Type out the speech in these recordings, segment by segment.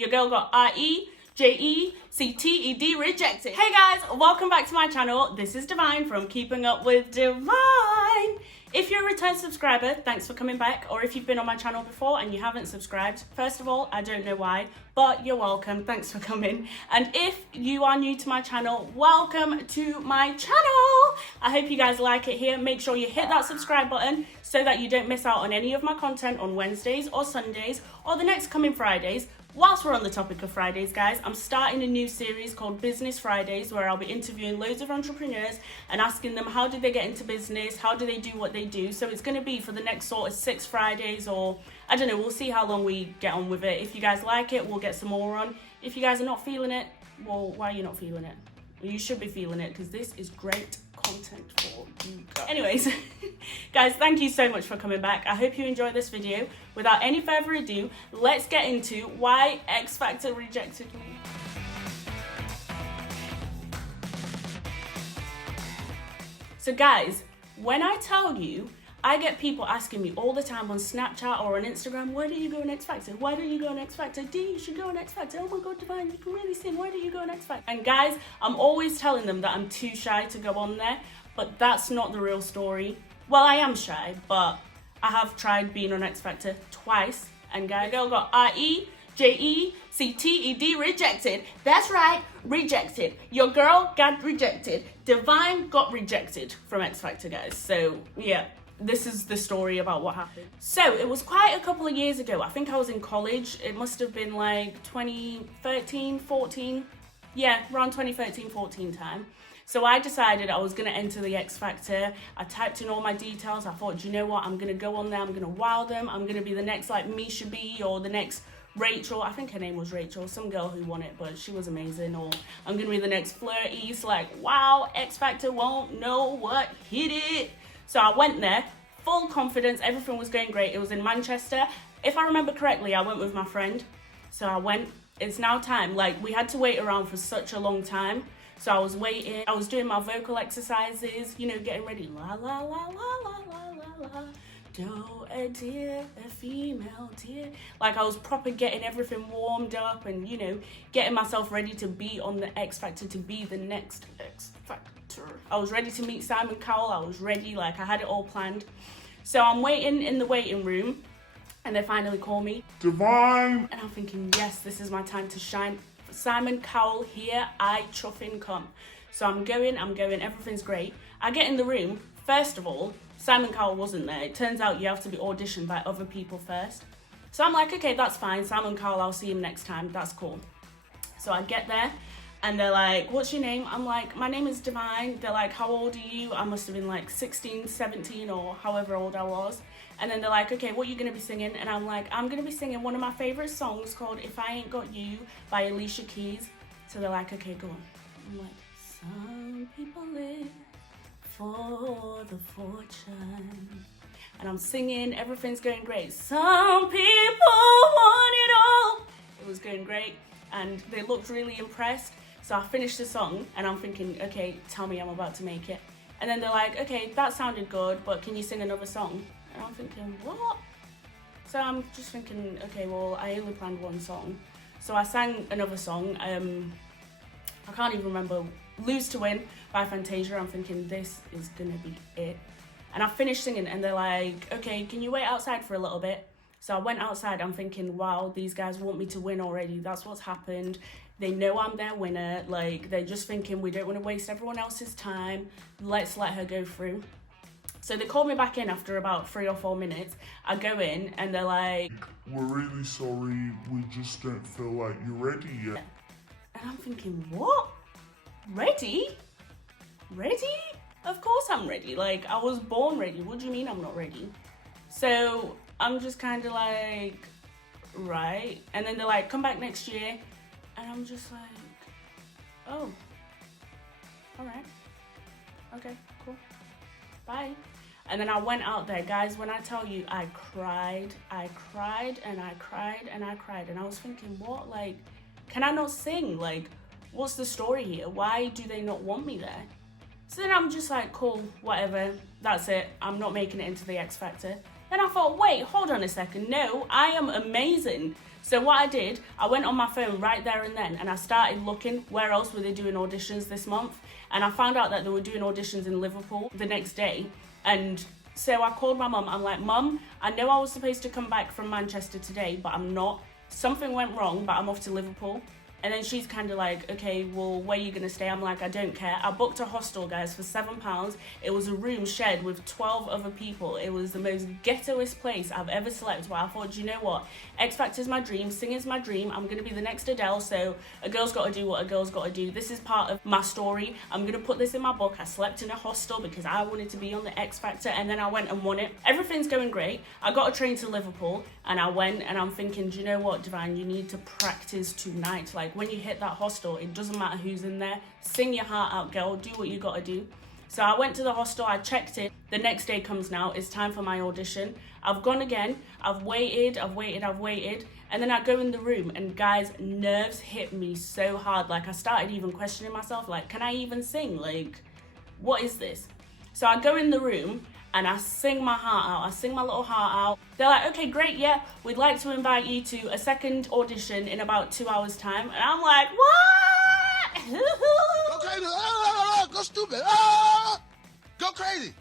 Your girl got REJECTED rejected. Hey guys, welcome back to my channel. This is Divine from Keeping Up with Divine. If you're a return subscriber, thanks for coming back. Or if you've been on my channel before and you haven't subscribed, first of all, I don't know why, but you're welcome. Thanks for coming. And if you are new to my channel, welcome to my channel. I hope you guys like it here. Make sure you hit that subscribe button so that you don't miss out on any of my content on Wednesdays or Sundays or the next coming Fridays. Whilst we're on the topic of Fridays, guys, I'm starting a new series called Business Fridays, where I'll be interviewing loads of entrepreneurs and asking them how did they get into business, how do they do what they do. So it's going to be for the next sort of 6 Fridays, or I don't know, we'll see how long we get on with it. If you guys like it, we'll get some more on. If you guys are not feeling it, well, why are you not feeling it? Well, you should be feeling it because this is great content for you guys. Anyways, guys, thank you so much for coming back. I hope you enjoyed this video. Without any further ado, let's get into why X Factor rejected me. So guys, when I tell you, I get people asking me all the time on Snapchat or on Instagram, why don't you go on X Factor? Why don't you go on X Factor? You should go on X Factor. Oh my God, Divine, you can really sing. Why don't you go on X Factor? And guys, I'm always telling them that I'm too shy to go on there, but that's not the real story. Well, I am shy, but I have tried being on X Factor twice, and guys, girl got REJECTED rejected. That's right, rejected. Your girl got rejected. Divine got rejected from X Factor, guys. So yeah. This is the story about what happened. So it was quite a couple of years ago. I think I was in college. It must have been like 2013, 14. Yeah, around 2013, 14 time. So I decided I was gonna enter the X Factor. I typed in all my details. I thought, do you know what? I'm gonna go on there. I'm gonna wow them. I'm gonna be the next like Misha B or the next Rachel. I think her name was Rachel, some girl who won it, but she was amazing. Or I'm gonna be the next Fleur East. Like, wow, X Factor won't know what hit it. So I went there, full confidence, everything was going great. It was in Manchester. If I remember correctly, I went with my friend. So I went, it's now time. Like, we had to wait around for such a long time. So I was waiting, I was doing my vocal exercises, you know, getting ready. La, la, la, la, la, la, la, la. Do a dear, a female dear. Like, I was proper getting everything warmed up and, you know, getting myself ready to be on the X Factor, to be the next X Factor. I was ready to meet Simon Cowell. I was ready, like I had it all planned. So I'm waiting in the waiting room and they finally call me. Divine! And I'm thinking, yes, this is my time to shine. Simon Cowell here, I chuffing come. So I'm going, everything's great. I get in the room. First of all, Simon Cowell wasn't there. It turns out you have to be auditioned by other people first. So I'm like, okay, that's fine. Simon Cowell, I'll see him next time. That's cool. So I get there. And they're like, what's your name? I'm like, my name is Divine. They're like, how old are you? I must have been like 16, 17 or however old I was. And then they're like, okay, what are you going to be singing? And I'm like, I'm going to be singing one of my favorite songs called If I Ain't Got You by Alicia Keys. So they're like, okay, go on. I'm like, some people live for the fortune. And I'm singing, everything's going great. Some people want it all. It was going great. And they looked really impressed. So I finished the song and I'm thinking, okay, tell me I'm about to make it. And then they're like, okay, that sounded good, but can you sing another song? And I'm thinking, what? So I'm just thinking, okay, well, I only planned one song. So I sang another song. I can't even remember. Lose to Win by Fantasia. I'm thinking, this is gonna be it. And I finished singing and they're like, okay, can you wait outside for a little bit? So I went outside, I'm thinking, wow, these guys want me to win already. That's what's happened. They know I'm their winner. Like, they're just thinking, we don't want to waste everyone else's time. Let's let her go through. So they called me back in after about 3 or 4 minutes. I go in and they're like, we're really sorry, we just don't feel like you're ready yet. And I'm thinking, what? Ready? Ready? Of course I'm ready. Like, I was born ready. What do you mean I'm not ready? So I'm just kind of like, right. And then they're like, come back next year. And I'm just like, oh, all right. Okay, cool. Bye. And then I went out there. Guys, when I tell you, I cried and I cried and I cried. And I was thinking, what? Like, can I not sing? Like, what's the story here? Why do they not want me there? So then I'm just like, cool, whatever. That's it. I'm not making it into the X Factor. Then I thought, wait, hold on a second. No, I am amazing. So what I did, I went on my phone right there and then, and I started looking where else were they doing auditions this month, and I found out that they were doing auditions in Liverpool the next day. And so I called my mum. I'm like, Mum, I know I was supposed to come back from Manchester today, but I'm not. Something went wrong, but I'm off to Liverpool. And then she's kind of like, okay, well, where are you going to stay? I'm like, I don't care. I booked a hostel, guys, for £7. It was a room shared with 12 other people. It was the most ghettoest place I've ever slept, where I thought, you know what? X Factor's my dream. Singing's my dream. I'm going to be the next Adele, so a girl's got to do what a girl's got to do. This is part of my story. I'm going to put this in my book. I slept in a hostel because I wanted to be on the X Factor, and then I went and won it. Everything's going great. I got a train to Liverpool, and I went, and I'm thinking, do you know what, Divine? You need to practice tonight. Like, when you hit that hostel, it doesn't matter who's in there. Sing your heart out, girl. Do what you gotta do. So I went to the hostel, I checked it. The next day comes now, it's time for my audition. I've gone again, I've waited, and then I go in the room, and guys, nerves hit me so hard. Like, I started even questioning myself, like, can I even sing? Like, what is this? So I go in the room, and I sing my heart out. I sing my little heart out. They're like, okay, great, yeah, we'd like to invite you to a second audition in about 2 hours' time. And I'm like, what? Go crazy. Go stupid. Go crazy.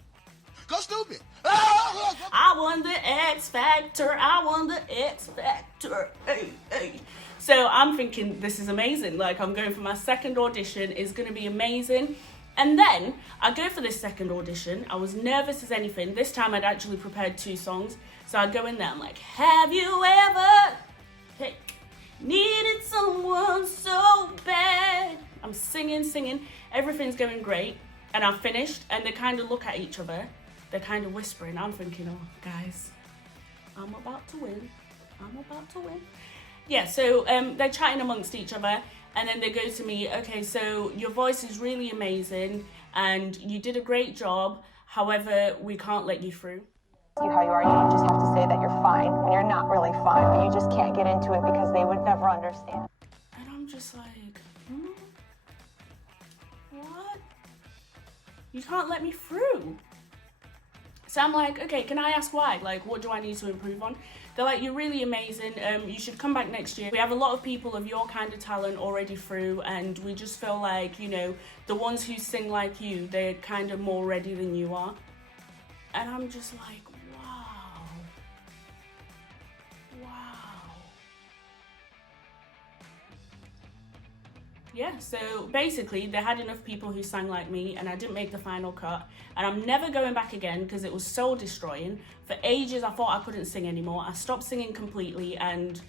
Go stupid. I won the X Factor. I won the X Factor. Hey, hey. So I'm thinking, this is amazing. Like, I'm going for my second audition. It's going to be amazing. And then I go for this second audition. I was nervous as anything. This time I'd actually prepared 2 songs. So I go in there, I'm like, have you ever needed someone so bad? I'm singing. Everything's going great. And I finished, and they kind of look at each other. They're kind of whispering. I'm thinking, oh, guys, I'm about to win. Yeah, so they're chatting amongst each other. And then they go to me, okay, so your voice is really amazing and you did a great job. However, we can't let you through. You how you are, you just have to say that you're fine when you're not really fine, but you just can't get into it because they would never understand. And I'm just like, what? You can't let me through. So I'm like, okay, can I ask why? Like, what do I need to improve on? They're like, you're really amazing. You should come back next year. We have a lot of people of your kind of talent already through, and we just feel like, you know, the ones who sing like you, they're kind of more ready than you are. And I'm just like, wow. Yeah, so basically they had enough people who sang like me, and I didn't make the final cut, and I'm never going back again because it was soul destroying. For ages I thought I couldn't sing anymore. I stopped singing completely, and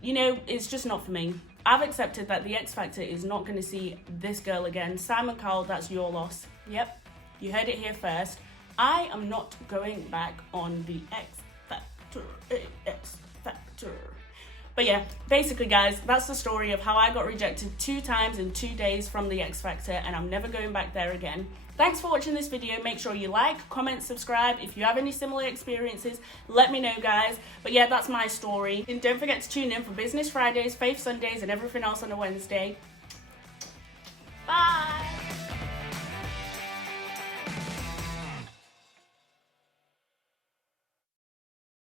you know, it's just not for me. I've accepted that the X Factor is not going to see this girl again. Simon Cowell, that's your loss. Yep, you heard it here first. I am not going back on the X Factor. X Factor. But yeah, basically guys, that's the story of how I got rejected 2 times in 2 days from the X Factor, and I'm never going back there again. Thanks for watching this video. Make sure you like, comment, subscribe. If you have any similar experiences, let me know, guys. But yeah, that's my story. And don't forget to tune in for Business Fridays, Faith Sundays, and everything else on a Wednesday. Bye!